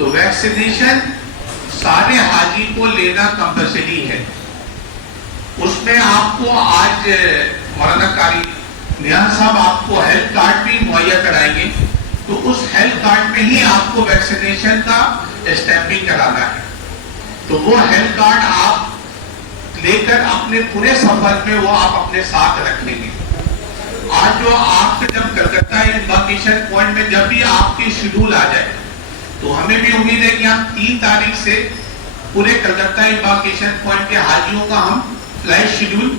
तो वैक्सीनेशन सारे हाजी को लेना कंपल्सरी है। उसमें आपको आज मौलाना कारी नियाज साहब आपको हेल्थ कार्ड भी मुहैया कराएंगे, तो उस हेल्थ कार्ड में ही आपको वैक्सीनेशन का स्टैंपिंग कराना है। तो वो हेल्थ कार्ड आप लेकर अपने पूरे सफर में वो आप अपने साथ रखेंगे। आज जो आप जब कलकत्ता इम्बार्केशन पॉइंट में जब भी आपकी शेड्यूल आ जाए, तो हमें भी उम्मीद है कि हम 3 तारीख से पूरे कलकत्ता इम्बार्केशन पॉइंट के हाजियों का हम फ्लाइट शेड्यूल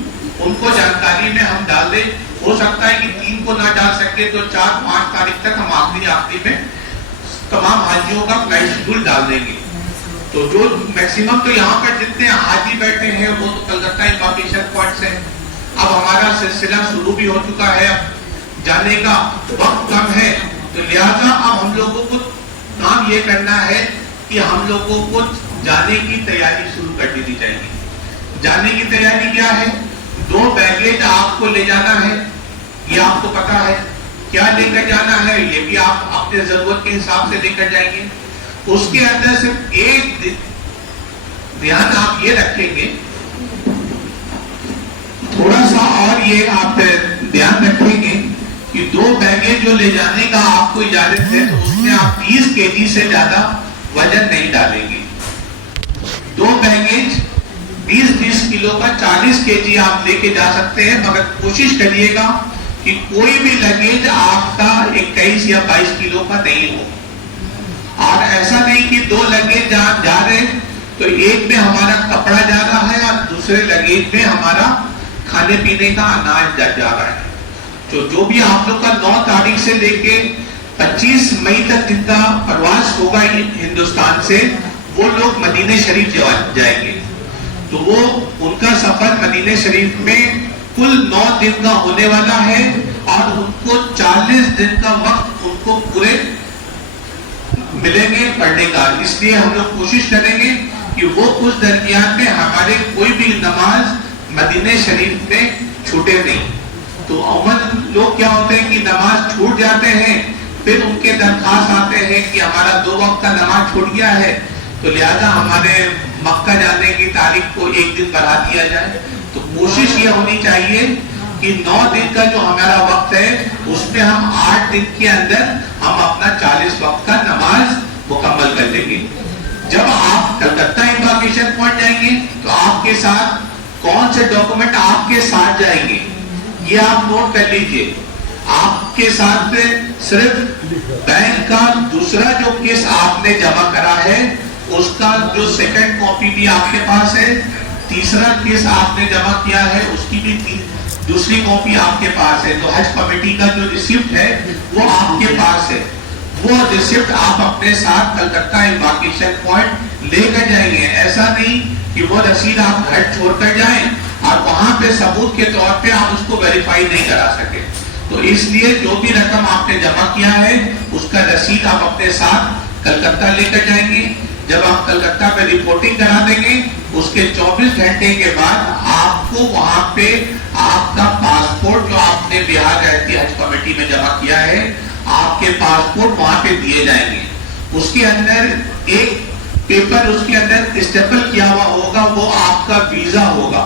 उनको जानकारी में हम डाल दें। हो सकता है कि 3 को ना डाल सके तो 4-5 तारीख तक हम आखिरी में तमाम हाजियों का फ्लाइट शेड्यूल डाल देंगे। तो जो मैक्सिमम तो यहाँ पर जितने हाजी बैठे हैं वो तो कलकत्ता इम्बार्केशन पॉइंट से। अब हमारा सिलसिला शुरू भी हो चुका है, अब जाने का वक्त कम है, तो लिहाजा अब हम लोगों को काम ये करना है कि हम लोगों को जाने की तैयारी शुरू कर दी जाएगी। जाने की तैयारी क्या है? 2 बैगेज आपको ले जाना है, ये आपको पता है। क्या लेकर जाना है ये भी आप अपने जरूरत के हिसाब से लेकर जाएंगे। उसके अंदर सिर्फ एक ध्यान आप ये रखेंगे, थोड़ा सा और ये आप ध्यान रखेंगे कि 2 बैगेज जो ले जाने का आपको इजाजत है, तो उसमें आप 30 केजी से ज्यादा वजन नहीं डालेंगे। 2 बैगेज 20-20 किलो का 40 केजी आप लेके जा सकते हैं, मगर कोशिश करिएगा कि कोई भी लगेज आपका 21 या 22 किलो का नहीं हो। और ऐसा नहीं कि 2 लगेज जा रहे तो एक में हमारा कपड़ा जा रहा है और दूसरे लगेज में हमारा खाने पीने का अनाज जा रहा है। तो जो भी आप लोग का 9 तारीख से लेके 25 मई तक जिनका प्रवास होगा हिंदुस्तान से, वो लोग मदीने शरीफ जाएंगे। तो वो उनका सफर मदीने शरीफ में कुल 9 दिन का होने वाला है और उनको 40 दिन का वक्त उनको पूरे मिलेंगे पढ़ने का। इसलिए हम लोग कोशिश करेंगे कि वो उस दरमियान में हमारे कोई भी नमाज मदीने शरीफ में छूटे नहीं। तो अमूमन लोग क्या होते हैं कि नमाज छूट जाते हैं, फिर उनके दरखास्त आते हैं कि हमारा 2 वक्त का नमाज छूट गया है, तो लिहाजा हमारे मक्का जाने की तारीख को 1 दिन बढ़ा दिया जाए। तो कोशिश ये होनी चाहिए कि 9 दिन का जो हमारा वक्त है उसमें हम 8 दिन के अंदर हम अपना 40 वक्त का नमाज मुकम्मल कर लेंगे। जब आप कलकत्ता इम्बार्केशन पहुंच जाएंगे तो आपके साथ कौन से डॉक्यूमेंट आपके साथ जाएंगे ये आप नोट कर लीजिए। आपके साथ सिर्फ बैंक का दूसरा जो केस आपने जमा करा है उसका जो सेकंड कॉपी भी आपके पास है, तीसरा केस आपने जमा किया है उसकी भी दूसरी कॉपी आपके पास है। तो हज कमेटी का जो रिसिप्ट है वो आपके पास है, वो रिसिप्ट आप अपने साथ कलकत्ता इम्बार्केशन पॉइंट लेकर जाएंगे। ऐसा नहीं कि वो रसीद आप घर छोड़कर जाएं और वहां पे सबूत के तौर पे आप उसको वेरीफाई नहीं करा सके। तो इसलिए जो भी रकम आपने जमा किया है उसका रसीद आप अपने साथ कलकत्ता लेकर जाएंगे। जब आप कलकत्ता में रिपोर्टिंग करा देंगे उसके 24 घंटे के बाद आपको वहां पे आपका पासपोर्ट जो आपने बिहार रहती हज कमेटी में जमा किया है, आपके पासपोर्ट वहां पे दिए जाएंगे। उसके अंदर एक पेपर उसके अंदर स्टेपल किया हुआ होगा, वो आपका वीजा होगा।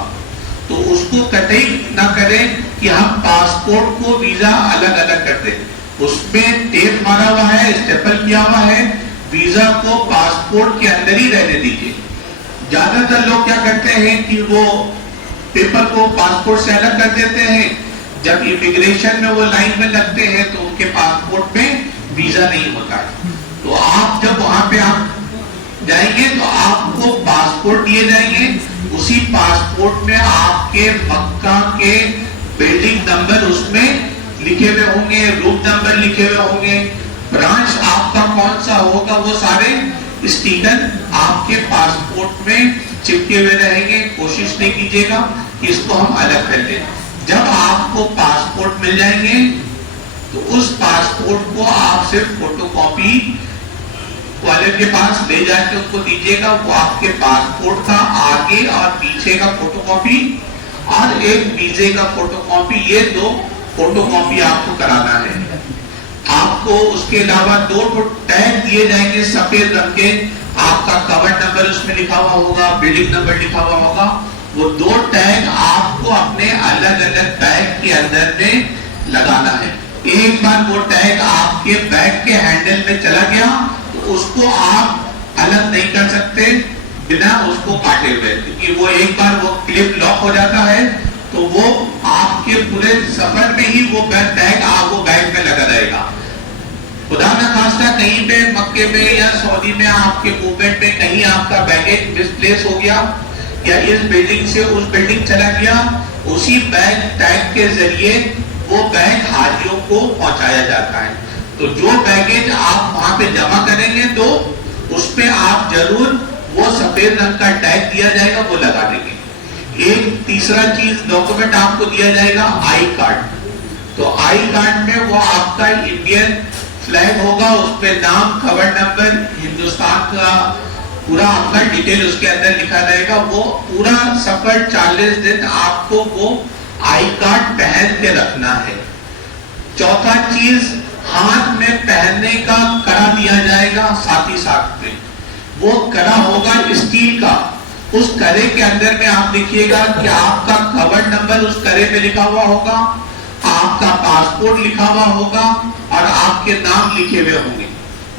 तो उसको कतई ना करें कि हम पासपोर्ट को वीजा अलग अलग कर दें। उसमें टेप मारा हुआ है, स्टेपल किया हुआ है, वीजा को पासपोर्ट के अंदर ही रहने दीजिए। ज्यादातर लोग क्या करते हैं कि वो पेपर को पासपोर्ट से अलग कर देते हैं, जब इमिग्रेशन में वो लाइन में लगते हैं तो उनके पासपोर्ट में वीजा नहीं होता है। तो आप जब वहां पे आप जाएंगे तो आपको पासपोर्ट दिए जाएंगे, उसी पासपोर्ट में आपके मक्का के बिल्डिंग नंबर उसमें लिखे हुए होंगे, रूम नंबर लिखे हुए होंगे, ब्रांच आपका कौन सा होगा, वो सारे स्टिकर आपके पासपोर्ट में चिपके हुए रहेंगे। कोशिश नहीं कीजिएगा कि इसको हम अलग कर लें। जब आपको पासपोर्ट मिल जाएंगे तो उस पासपोर्ट को आप सिर्फ फोटोकॉपी वाले के पास ले जाके उसको दीजिएगा। वो आपके पासपोर्ट का आगे और पीछे का फोटोकॉपी और एक वीजे का फोटोकॉपी, ये 2 फोटोकॉपी आपको कराना है। आप आपको उसके अलावा 2 टैग दिए जाएंगे सफेद रंग के, आपका कवर नंबर उसमें लिखा हुआ होगा, बिल्डिंग नंबर लिखा हुआ होगा। वो 2 टैग आपको अपने अलग अलग बैग के अंदर में लगाना है। एक बार वो टैग आपके बैग के हैंडल में चला गया तो उसको आप अलग नहीं कर सकते बिना उसको काटे हुए, क्योंकि वो एक बार वो क्लिप लॉक हो जाता है तो वो आपके पूरे सफर में ही वो टैग वो बैग में लगा रहेगा। खुदा न खास्ता कहीं पे मक्के में या सऊदी में आपके मूवमेंट में कहीं आपका बैगेज मिसप्लेस हो गया या इस बिल्डिंग से उस बिल्डिंग चला गया, उसी बैग टैग के जरिए वो बैग हाजियों को पहुंचाया जाता है। तो जो बैगेज आप वहां पे जमा करेंगे तो उस पे आप जरूर वो सफेद रंग का टैग दिया जाएगा, वो लगा देंगे। एक तीसरा चीज डॉक्यूमेंट आपको दिया जाएगा, आई कार्ड। तो आई कार्ड में वो आपका इंडियन फ्लैग होगा, उस पे नाम, खबर नंबर, हिंदुस्तान का पूरा आपका डिटेल उसके अंदर लिखा रहेगा। वो पूरा सफर 40 दिन आपको वो आई कार्ड पहन के रखना है। चौथा चीज, हाथ में पहनने का कड़ा दिया जाएगा साथ ही साथ में। वो कड़ा होगा स्टील का, उस कड़े के अंदर में आप लिखिएगा कि आपका कवर नंबर उस कड़े पे लिखा हुआ होगा, आपका पासपोर्ट लिखा हुआ होगा और आपके नाम लिखे हुए होंगे।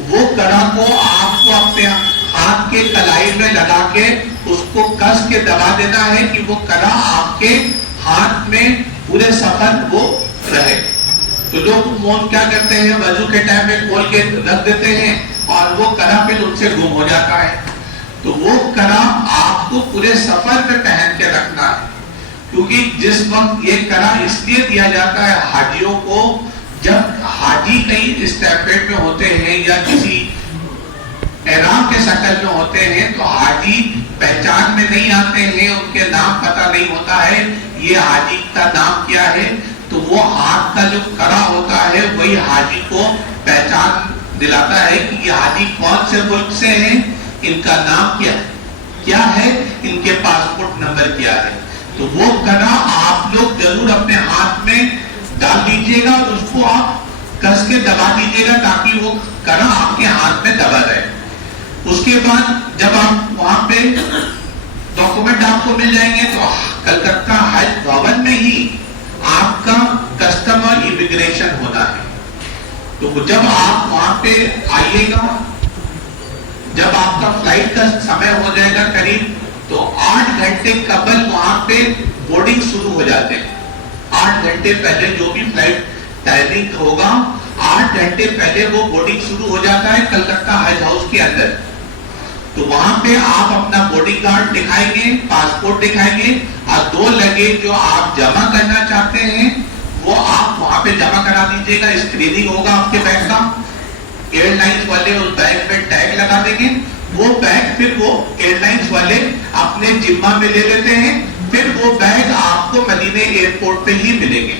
वो कड़ा को आपको अपने हाथ के कलाई में लगा के उसको कस के दबा देना है कि वो कड़ा आपके हाथ में पूरे सफर वो रहे। तो लोग मोन क्या करते हैं, वजू के टाइम में खोल के रख देते हैं और वो कड़ा फिर उनसे गुम हो जाता है। तो वो कड़ा आपको पूरे सफर में पहन के रखना है, क्योंकि जिस वक्त ये कड़ा इसलिए दिया जाता है हाजियों को, जब हाजी कहीं स्टैम्पेड में होते हैं या किसी एहराम के शक्ल में होते हैं तो हाजी पहचान में नहीं आते हैं, उनके नाम पता नहीं होता है ये हाजी का नाम क्या है। तो वो हाथ का जो कड़ा होता है वही हाजी को पहचान दिलाता है कि ये हाजी कौन से मुल्क से हैं, इनका नाम क्या है, इनके पासपोर्ट नंबर क्या है। तो वो कड़ा आप लोग जरूर अपने हाथ में डाल दीजिएगा और उसको आप कस के दबा दीजिएगा ताकि वो कड़ा आपके हाथ में दबा रहे। उसके बाद जब आप वहां पे डॉक्यूमेंट आपको मिल जाएंगे तो कलकत्ता हज भवन में ही आपका कस्टमर इमिग्रेशन होना है। तो जब आप वहां पे आइएगा, जब आपका फ्लाइट का समय हो जाएगा करीब, तो 8 घंटे कबल वहां पे बोर्डिंग शुरू हो जाते हैं। 8 घंटे पहले जो भी फ्लाइट टाइमिंग होगा, 8 घंटे पहले वो बोर्डिंग शुरू हो जाता है कलकत्ता हज हाउस के अंदर। तो वहां पे आप अपना बोर्डिंग कार्ड दिखाएंगे, पासपोर्ट दिखाएंगे और 2 लगेज जो आप जमा करना चाहते हैं वो आप वहां पे जमा करा दीजिएगा। स्क्रीनिंग होगा आपके बैग का, एयरलाइंस वाले उस बैग में टैग लगा देंगे। वो बैग फिर वो एयरलाइंस वाले अपने जिम्मा में ले लेते हैं, फिर वो बैग आपको मदीने एयरपोर्ट पे ही मिलेंगे।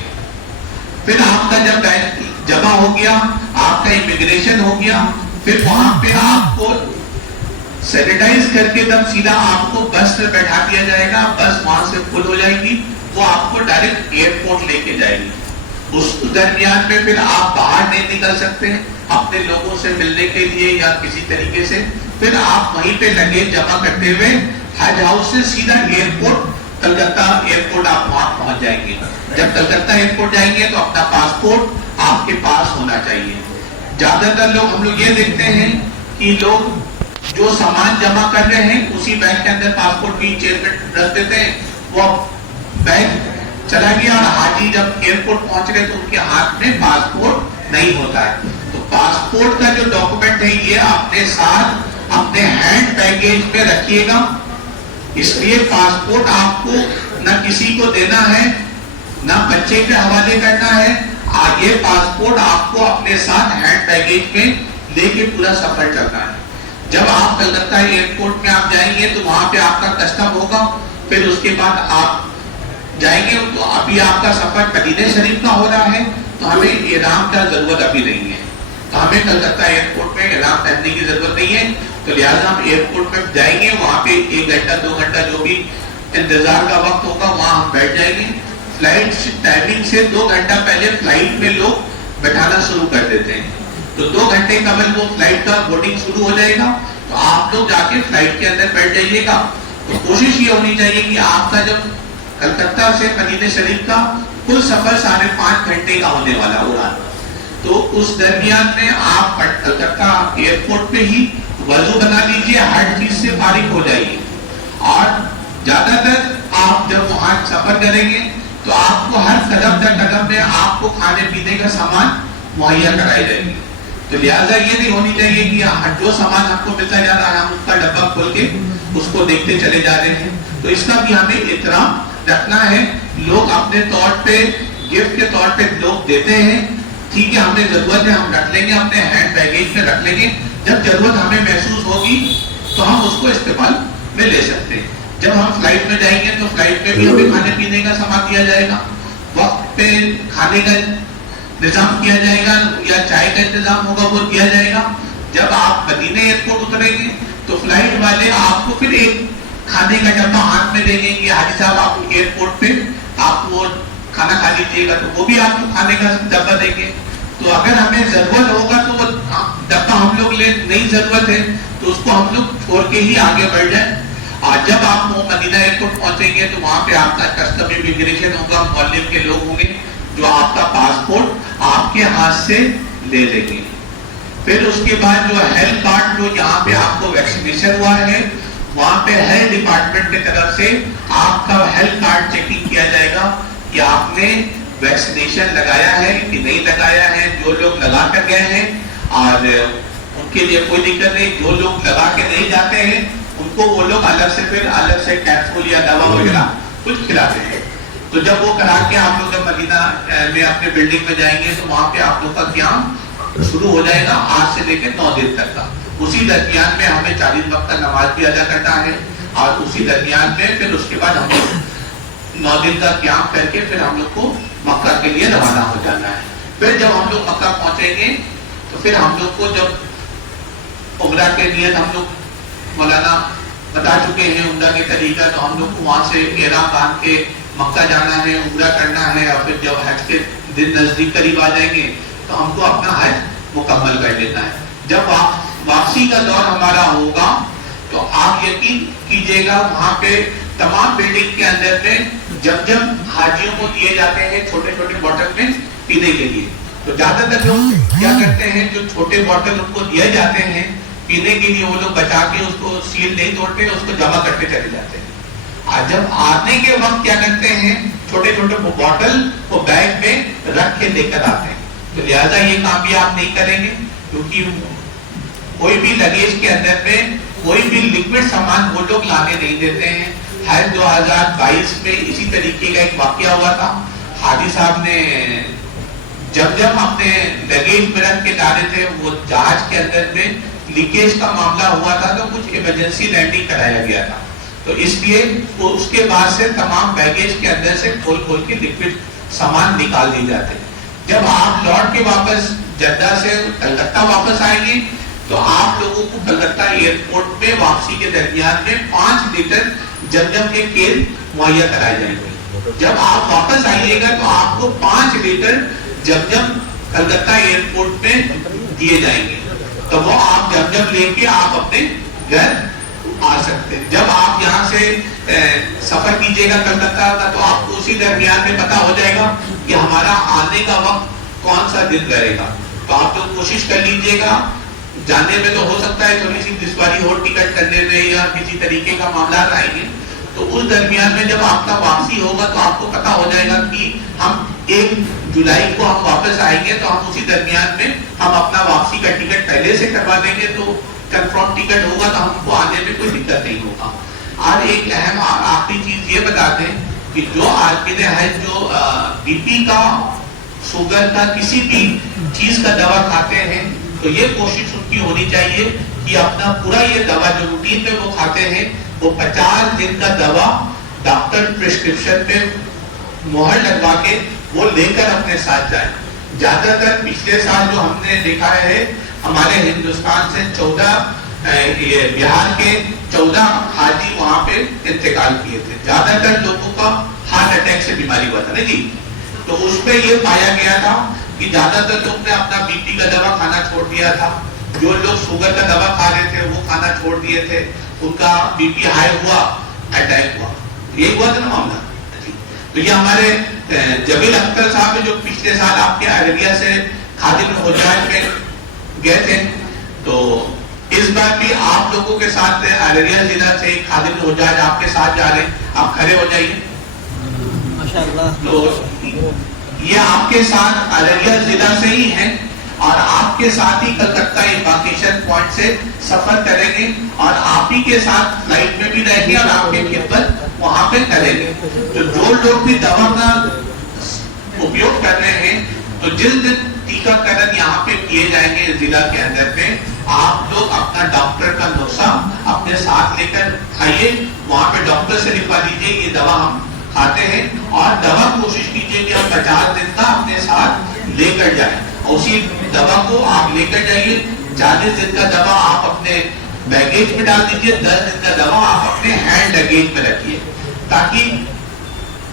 फिर आपका जब बैग जमा हो गया, आपका इमिग्रेशन हो गया, फिर वहां पे आपको सैनिटाइज करके तब सीधा आपको बस में बैठा दिया जाएगा। बस वहां से फुल हो जाएगी, वो आपको डायरेक्ट एयरपोर्ट लेके जाएगी। उस दरमियान में फिर आप बाहर नहीं निकल सकते अपने लोगों से मिलने के लिए या किसी तरीके से। फिर आप वहीं पे लगेज जमा करते हुए हज हाउस से सीधा एयरपोर्ट, कलकत्ता एयरपोर्ट आप वहां पहुंच जाएंगे। जब कलकत्ता एयरपोर्ट जाएंगे तो अपना पासपोर्ट आपके पास होना चाहिए। ज्यादातर लोग हम लोग ये देखते हैं कि लोग जो सामान जमा कर रहे हैं उसी बैग के अंदर पासपोर्ट भी चेयर में रख देते हैं। वो बैग चला गया और हाजी जब एयरपोर्ट पहुंच गए तो उनके हाथ में पासपोर्ट नहीं होता है। तो पासपोर्ट का जो डॉक्यूमेंट है ये अपने साथ अपने हैंड बैगेज में रखिएगा। इसलिए पासपोर्ट आपको न किसी को देना है, न बच्चे के हवाले करना है। आगे पासपोर्ट आपको अपने साथ हैंड बैगेज में लेके पूरा सफर करना है। जब आप कलकत्ता एयरपोर्ट में आप जाएंगे तो वहां पे आपका कस्टम होगा, फिर उसके बाद आप जाएंगे। तो अभी आपका सफर मदीने शरीफ का हो रहा है तो हमें एहराम का जरूरत अभी नहीं है, तो हमें कलकत्ता एयरपोर्ट में एहराम पहनने की जरूरत नहीं है। तो लिहाजा हम एयरपोर्ट में जाएंगे, वहां पे 1 घंटा 2 घंटा जो भी इंतजार का वक्त होगा वहां हम बैठ जाएंगे। फ्लाइट टाइमिंग से 2 घंटा पहले फ्लाइट में लोग बैठाना शुरू कर देते हैं। तो 2 घंटे कबल वो फ्लाइट का बोर्डिंग शुरू हो जाएगा, तो आप लोग जाके फ्लाइट के अंदर बैठ जाइएगा। तो कोशिश ये होनी चाहिए कि आपका जब कलकत्ता से मदीने शरीफ का कुल सफर 5.5 घंटे का होने वाला उड़ान, तो उस दरमियान में आप कलकत्ता एयरपोर्ट पे ही वजू बना लीजिए, हर चीज से फारिग हो जाइए। और ज्यादातर आप जब वहां सफर करेंगे तो आपको हर कदम में आपको खाने पीने का सामान मुहैया कराई जाएगी। तो लिहाजा ये नहीं होनी चाहिए कि जो सामान हमको मिलता जा रहा है हम उसका डब्बा खोल के उसको देखते चले जा रहे हैं। तो इसका भी हमें एहतराम रखना है। लोग अपने तौर पे गिफ्ट के तौर पे लोग देते हैं, ठीक है, हमें जरूरत है हम रख लेंगे, अपने हैंड बैगेज में रख लेंगे, जब जरूरत हमें महसूस होगी तो हम उसको इस्तेमाल में ले सकते हैं। जब हम फ्लाइट में जाएंगे तो फ्लाइट में भी हमें खाने पीने का सामान दिया जाएगा, वक्त पे खाने का निजाम किया जाएगा या चाय का इंतजाम होगा वो किया जाएगा। जब आप मदीने एयरपोर्ट उतरेंगे तो फ्लाइट वाले आपको फिर एक खाने का डब्बा हाथ में देंगे कि हाजी साहब आप एयरपोर्ट पे आप वो खाना खा लीजिएगा, तो वो भी आपको खाने का डब्बा देंगे। तो अगर हमें जरूरत होगा तो वो डब्बा हम लोग ले, नहीं जरूरत है तो उसको हम लोग छोड़ के ही आगे बढ़ जाए। और जब आप मदीना एयरपोर्ट पहुंचेंगे तो वहां पे आपका कस्टम इमिग्रेशन होगा, मौलिम के लोग होंगे जो आपका पासपोर्ट आपके हाथ से ले लेंगे। फिर उसके बाद जो हेल्थ कार्ड, जो यहाँ पे आपको वैक्सीनेशन हुआ है, वहां पे हेल्थ डिपार्टमेंट की तरफ से आपका हेल्थ कार्ड चेकिंग किया जाएगा कि आपने वैक्सीनेशन लगाया है कि नहीं लगाया है। जो लोग लगा कर गए हैं और उनके लिए कोई दिक्कत नहीं, जो लोग लगा के नहीं जाते हैं उनको वो लोग अलग से कैप्सूल या दवा वगैरह कुछ खिलाते हैं। तो जब वो करा के आप लोग जब मदीना में अपने बिल्डिंग में जाएंगे तो वहां पे आप लोग का क्याम शुरू हो जाएगा 8 से लेकर 9 दिन तक का। उसी दरमियान में हमें 40 वक्त का नमाज भी अदा करना है और उसी दरमियान में फिर उसके बाद हम लोग 9 दिन का क्याम करके फिर हम लोग को मक्का के लिए रवाना हो जाना है। फिर जब हम लोग मक्का पहुंचेंगे तो फिर हम लोग को जब उम्रा के नियत हम लोग मौलाना बता चुके हैं उम्रा के तरीका, तो हम लोग को वहां से एहराम बांध के मक्का जाना है, उम्रा करना है और फिर जब हज के दिन नजदीक करीब आ जाएंगे तो हमको अपना हज मुकम्मल कर लेना है। जब वापसी का दौर हमारा होगा तो आप यकीन कीजिएगा वहां पे तमाम बिल्डिंग के अंदर में जब हाजियों को दिए जाते हैं छोटे छोटे बॉटल में पीने के लिए। तो ज्यादातर लोग क्या करते हैं, जो छोटे बॉटल उनको दिए जाते हैं पीने के लिए, वो लोग बचा के उसको सील नहीं तोड़ते, उसको जमा करके चले जाते हैं। और जब आने के वक्त क्या करते हैं, छोटे छोटे बॉटल को बैग में रख के लेकर आते हैं। तो लिहाजा ये काम भी आप नहीं करेंगे, क्योंकि कोई भी लगेज के अंदर में कोई भी लिक्विड सामान वो लोग लाने नहीं देते हैं। हज 2022 में इसी तरीके का एक वाकया हुआ था। हाजी साहब ने जब अपने लगेज में रख के डाले थे, वो जहाज के अंदर में लीकेज का मामला हुआ था तो कुछ इमरजेंसी लैंडिंग कराया गया था। तो इसलिए वो उसके बाद से तमाम बैगेज के अंदर से खोल के लिक्विड सामान निकाल दिए जाते हैं। जब आप लौट के वापस जद्दा से कलकत्ता वापस आएंगे तो आप लोगों को कलकत्ता एयरपोर्ट में वापसी के दरमियान में 5 लीटर जमजम के केन मुहैया कराए जाएंगे। जब आप वापस आइएगा तो आपको 5 लीटर जमजम कलकत्ता एयरपोर्ट में दिए जाएंगे। तो वो आप जमजम लेके आप अपने घर आ सकते हैं। जब आप यहाँ से सफर कीजिएगा कलकत्ता का तो आपको उसी दरमियान में पता हो जाएगा कि हमारा आने का वक्त कौन सा दिन रहेगा। तो आप लोग कोशिश कर लीजिएगा। जाने में तो हो सकता है थोड़ी सी दुश्वारी हो टिकट करने में या किसी तरीके का मामला आएंगे, तो उस दरमियान में जब आपका वापसी होगा तो आपको पता हो जाएगा कि हम 1 जुलाई को हम वापस आएंगे, तो हम उसी दरमियान में हम अपना वापसी का टिकट पहले से करवा देंगे, तो कंफर्म टिकट होगा तो हमको आने में कोई दिक्कत नहीं होगा। और एक अहम आखिरी चीज ये बता दें कि जो आदमी है जो बीपी का, शुगर का, किसी भी चीज का दवा खाते हैं तो ये कोशिश उनकी होनी चाहिए कि अपना पूरा ये दवा जो रूटीन में वो खाते हैं वो 50 दिन का दवा डॉक्टर प्रिस्क्रिप्शन पे मोहर लगवा के वो लेकर अपने साथ जाए। ज्यादातर पिछले साल जो हमने देखा है हमारे हिंदुस्तान से 14 बिहार के 14 हाजी वहां पे इंतकाल किए थे। ज्यादातर लोगों का हार्ट अटैक से बीमारी हुआ था ना जी। तो उसमें ये पाया गया था कि ज्यादातर लोग ने अपना बीपी का दवा खाना छोड़ दिया था, जो लोग शुगर का दवा खा रहे थे वो खाना छोड़ दिए थे, उनका बीपी हाई हुआ, अटैक हुआ, यही हुआ था ना मामला। तो ये हमारे जमील अख्तर साहब जो पिछले साल आपके अररिया से खादिम हुज्जाज में गए थे, तो इस बार भी आप लोगों के साथ अररिया जिला से खादिम हुज्जाज आपके साथ जा रहे हैं, आप खड़े हो जाइए माशाअल्लाह। तो ये आपके साथ अररिया जिला से ही हैं और आपके साथ ही कलकत्ता इम्बार्केशन पॉइंट से सफर करेंगे और आप ही के साथ फ्लाइट में भी रहेंगे और आपकी खिदमत वहां पे करेंगे। तो जो लोग भी दवा का उपयोग कर रहे हैं, तो जिस दिन टीकाकरण यहाँ पे किए जाएंगे जिला के अंदर पे, आप लोग अपना डॉक्टर का नुस्खा अपने साथ लेकर आइए, वहां पे डॉक्टर से लिखवा दीजिए ये दवा हम खाते हैं, और दवा कोशिश कीजिए कि हम 50 दिन का अपने साथ लेकर जाएं। उसी दवा को आप लेकर जाइए, 40 दिन का दवा आप अपने बैगेज में डाल दीजिए, 10 दिन का दवा आप अपने हैंड लगेज में रखिए, ताकि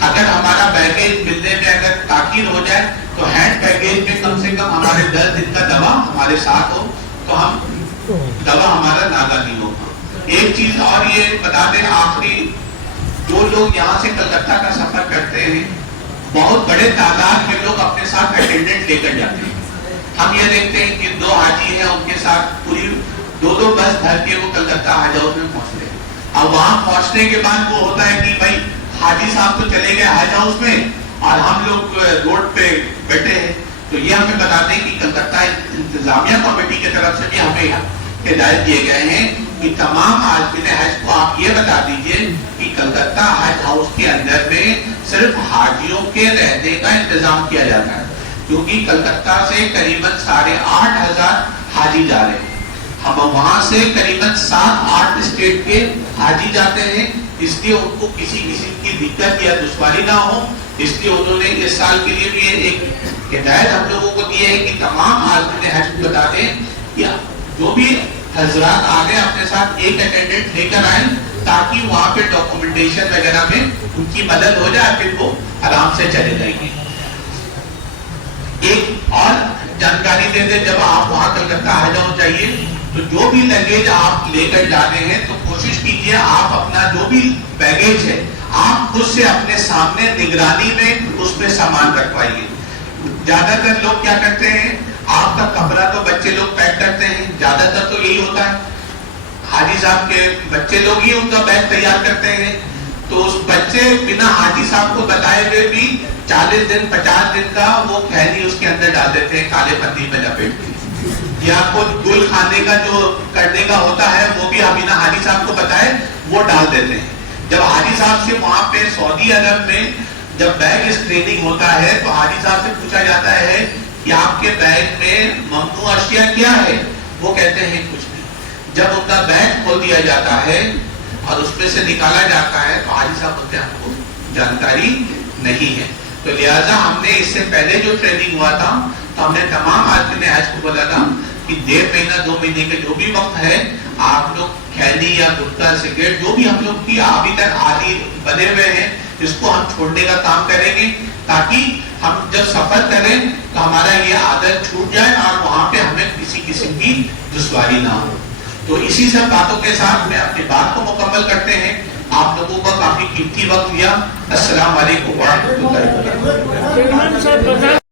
अगर हमारा बैगेज मिलने में अगर ताखीर हो जाए तो हैंड बैगेज में कम से कम हमारे 10 दिन का दवा हमारे साथ हो, तो हम दवा हमारा नागा नहीं होगा। एक चीज और ये बता दें आखिरी, जो लोग यहाँ से कलकत्ता का सफर करते हैं, बहुत बड़े तादाद में लोग अपने साथ अटेंडेंट लेकर जाते हैं। हम ये देखते हैं कि 2 हाजी हैं, उनके साथ पूरी 2-2 बस भर के वो कलकत्ता हज हाउस में पहुंचते हैं। अब वहां पहुंचने के बाद वो होता है कि भाई हाजी साहब तो चले गए हज हाउस में और हम लोग रोड पे बैठे हैं। तो ये हमें बता दें कि कलकत्ता इंतजामिया कमेटी की तरफ से भी हमें हिदायत दिए गए हैं कि तमाम आज़मीन हज को आप ये बता दीजिए कि कलकत्ता हज हाउस के अंदर में सिर्फ हाजियों के रहने का इंतजाम किया जाता है, क्योंकि कलकत्ता से करीबन 8,500 हाजी जा रहे हैं। हम वहां से करीबन 7-8 स्टेट के हाजी जाते हैं, इसलिए उनको किसी की दिक्कत या दुश्वारी ना हो, इसलिए उन्होंने इस साल के लिए भी एक हिदायत हम लोगों को दी है कि तमाम आज़मीन हज को बता दें कि जो भी हजरात आ गए अपने साथ एक अटेंडेंट लेकर आए, ताकि वहां पे डॉक्यूमेंटेशन वगैरह में उनकी मदद हो जाए, फिर वो आराम से चले जाएंगे। एक और जानकारी दे दें, जब आप वहां कलकत्ता आ जाओ चाहिए, तो जो भी लगेज आप लेकर जाने हैं तो कोशिश कीजिए आप अपना जो भी बैगेज है आप खुद से अपने सामने निगरानी में उसमें सामान रखवाइए। ज्यादातर लोग क्या करते हैं, आपका कपड़ा तो बच्चे लोग पैक करते हैं, ज्यादातर तो यही होता है, हाजी साहब के बच्चे लोग ही उनका बैग तैयार करते हैं। तो उस बच्चे बिना हाजी साहब को बताए हुए भी 40 दिन 50 दिन का वो खैनी उसके अंदर डाल देते हैं, काले पत्ती में लपेट के, या कुछ गुल खाने का जो करने का होता है वो भी आप बिना हाजी साहब को बताए वो डाल देते हैं। जब हाजी साहब से वहां पे सऊदी अरब में जब बैग स्क्रीनिंग होता है तो हाजी साहब से पूछा जाता है कि आपके बैग में ममनू अशिया क्या है, वो कहते हैं कुछ नहीं। जब उनका बैग खोल दिया जाता है और उसमें से निकाला जाता है तो हाजी साहब बोलते हैं हमको जानकारी नहीं है। तो लिहाजा हमने इससे पहले जो ट्रेनिंग हुआ था तो हमने तमाम आदमी हज को बोला था कि 1.5 महीना 2 महीने के जो भी वक्त है आप लोग खैनी या गुटखा सिगरेट जो भी हम लोग की अभी तक आदि बने हुए हैं इसको हम छोड़ने का काम करेंगे, ताकि हम जब सफर करें तो हमारा ये आदत छूट जाए और वहां पे हमें किसी किस्म की दुश्वारी ना हो। तो इसी सब बातों के साथ में अपनी बात को मुकम्मल करते हैं। आप लोगों का काफी कीमती वक्त लिया। अस्सलाम वालेकुम व रहमतुल्लाहि व बरकातहू।